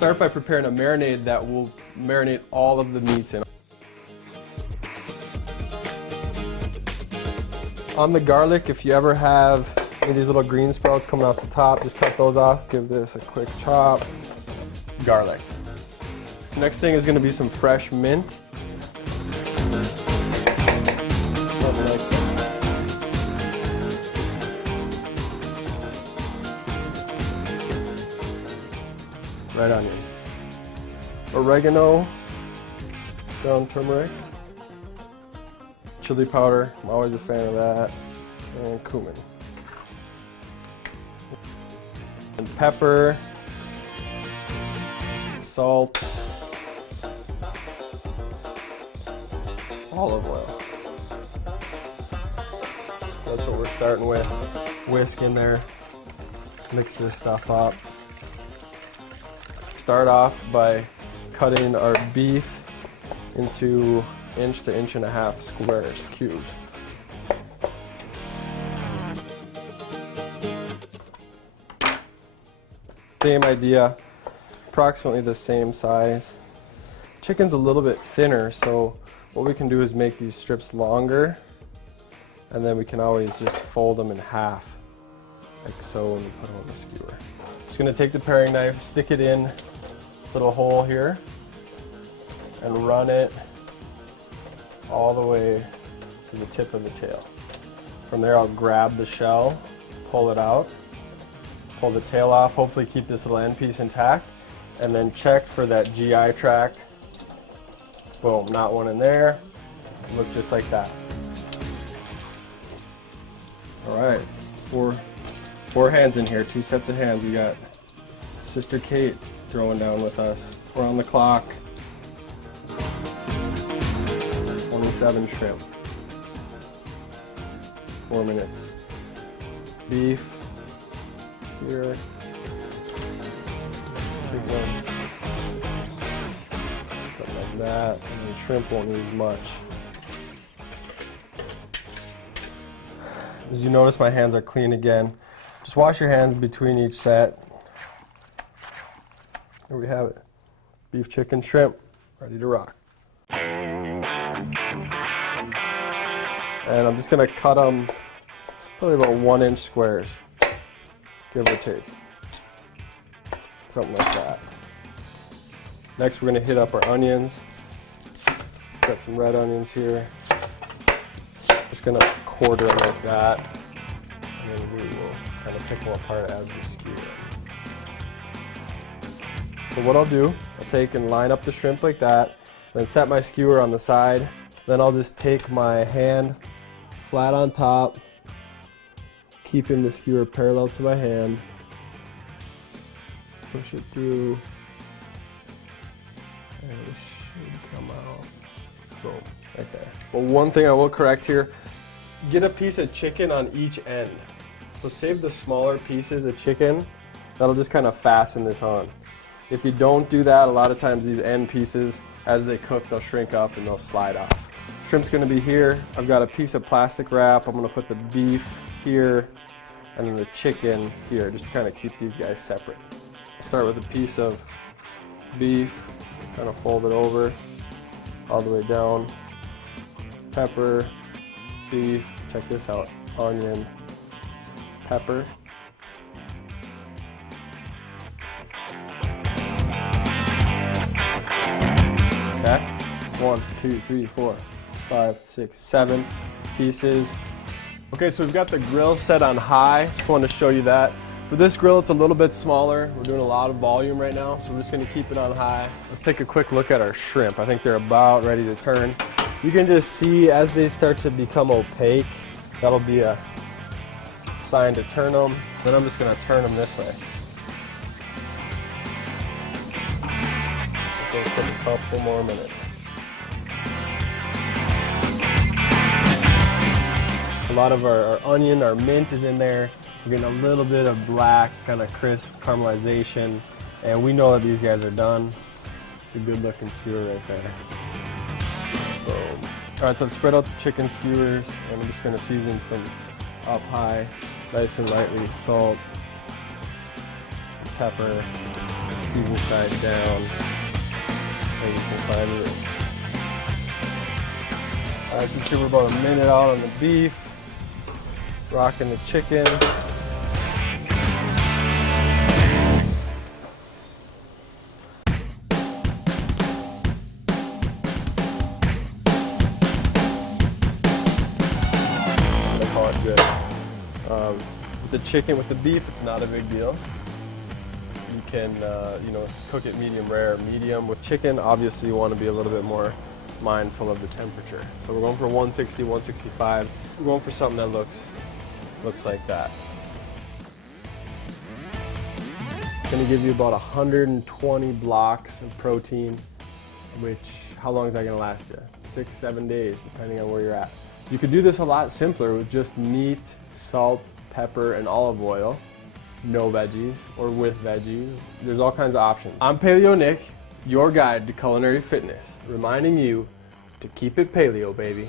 Start by preparing a marinade that will marinate all of the meats in. On the garlic, if you ever have any of these little green sprouts coming off the top, just cut those off, give this a quick chop. Garlic. Next thing is going to be some fresh mint. Red onion. Oregano, ground turmeric. Chili powder, I'm always a fan of that. And cumin. And pepper. Salt. Olive oil. That's what we're starting with. Whisk in there. Mix this stuff up. Start off by cutting our beef into 1 to 1.5 inch squares, cubes. Same idea, approximately the same size. Chicken's a little bit thinner, so what we can do is make these strips longer, and then we can always just fold them in half, like so, when you put them on the skewer. Just gonna take the paring knife, stick it in this little hole here, and run it all the way to the tip of the tail. From there I'll grab the shell, pull it out, pull the tail off, hopefully keep this little end piece intact, and then check for that GI tract. Boom, not one in there. Look just like that. Alright, four hands in here, 2 sets of hands. We got Sister Kate throwing down with us. We're on the clock. 27 shrimp. 4 minutes. Beef. Here. Chicken. Something like that. And the shrimp won't need much. As you notice, my hands are clean again. Just wash your hands between each set. There we have it. Beef, chicken, shrimp, ready to rock. And I'm just going to cut them probably about 1 inch squares, give or take. Something like that. Next, we're going to hit up our onions. Got some red onions here. Just going to quarter them like that. And then we will kind of pick them apart as we skewer them. So what I'll do, I'll take and line up the shrimp like that, then set my skewer on the side. Then I'll just take my hand flat on top, keeping the skewer parallel to my hand. Push it through, and it should come out. Boom, right there. Well, one thing I will correct here, get a piece of chicken on each end. So save the smaller pieces of chicken, that'll just kind of fasten this on. If you don't do that, a lot of times these end pieces, as they cook, they'll shrink up and they'll slide off. Shrimp's going to be here. I've got a piece of plastic wrap. I'm going to put the beef here and then the chicken here, just to kind of keep these guys separate. I'll start with a piece of beef, kind of fold it over all the way down. Pepper, beef, check this out, onion, pepper. Okay, 1, 2, 3, 4, 5, 6, 7 pieces. Okay, so we've got the grill set on high. Just wanted to show you that. For this grill, it's a little bit smaller. We're doing a lot of volume right now, so we're just gonna keep it on high. Let's take a quick look at our shrimp. I think they're about ready to turn. You can just see as they start to become opaque, that'll be a sign to turn them. Then I'm just gonna turn them this way. Go for a couple more minutes. A lot of our onion, our mint is in there. We're getting a little bit of black, kind of crisp caramelization, and we know that these guys are done. It's a good looking skewer right there. Boom. All right, so I've spread out the chicken skewers, and I'm just gonna season from up high, nice and lightly, salt, pepper, season side down, and you can climb the roof. Alright, you see we're about a minute out on the beef, rocking the chicken. Good. With the chicken, with the beef, it's not a big deal. You can, you know, cook it medium rare, medium. With chicken, obviously you want to be a little bit more mindful of the temperature. So we're going for 160, 165. We're going for something that looks like that. It's going to give you about 120 blocks of protein, which, how long is that going to last you? 6-7 days, depending on where you're at. You could do this a lot simpler with just meat, salt, pepper, and olive oil. No veggies, or with veggies. There's all kinds of options. I'm Paleo Nick, your guide to culinary fitness, reminding you to keep it paleo, baby.